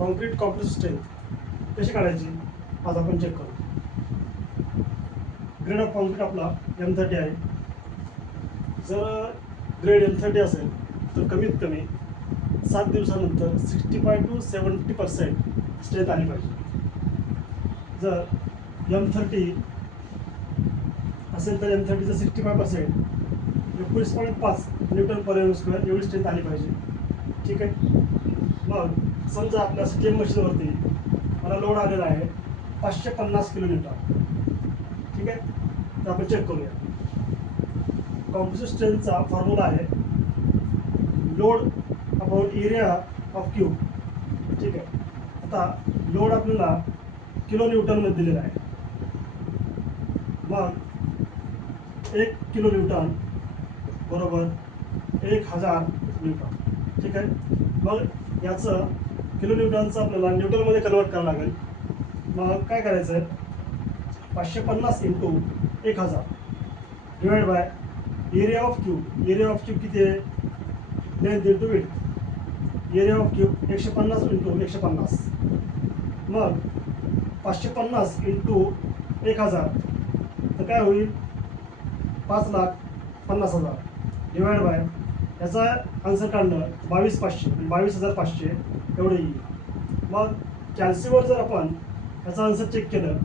Concrete compressive strength कशी काढायची आज आपण चेक करू. ग्रेड ऑफ कॉन्क्रीट आपला M30 आहे. जर ग्रेड M30 असेल तर कमीत कमी 7 दिवसानंतर 65 to 70% स्ट्रेंथ आली पाहिजे. जर M30 असेल तर M30चं 65% 19.5 न्यूटन पर एम स्क्वेअर एवढी स्ट्रेंथ आली पाहिजे. ठीक आहे. मग समजा आपल्या स्टेम मशीनवरती मला लोड आलेला आहे 550 किलो न्यूटन. ठीक आहे. तर आपण चेक करूया. कॉम्प्रेसिव्ह स्ट्रेंथचा फॉर्म्युला आहे load upon area of cube. ठीक आहे. आता लोड आपल्याला किलो न्यूटनमध्ये दिलेला आहे. मग 1 किलो न्यूटन बरोबर 1000 न्यूटन. ठीक आहे. मग याचं किलो न्यूटनचं आपल्याला न्यूटनमध्ये कन्वर्ट करावं लागेल. मग काय करायचं आहे 550 into 1000 divide by area of cube. Area of cube किती आहे length into width. Area of cube 150 into 150. मग 550 इंटू 1000 तर काय होईल 5,50,000 डिवाइड बाय याचा आन्सर काढलं 22,500 22,500 एवढं येईल. मग कॅल्सीवर जर आपण याचा आन्सर चेक केलं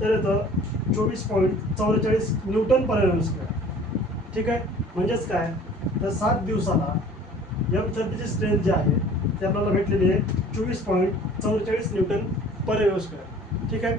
तर येतं 24.44 न्यूटन पर एम स्क्वेअर. ठीक आहे. म्हणजेच काय तर 7 दिवसाला M30ची स्ट्रेंथ जी आहे ते आपल्याला भेटलेली आहे 24.44 न्यूटन पर एम स्क्वेअर. ठीक आहे.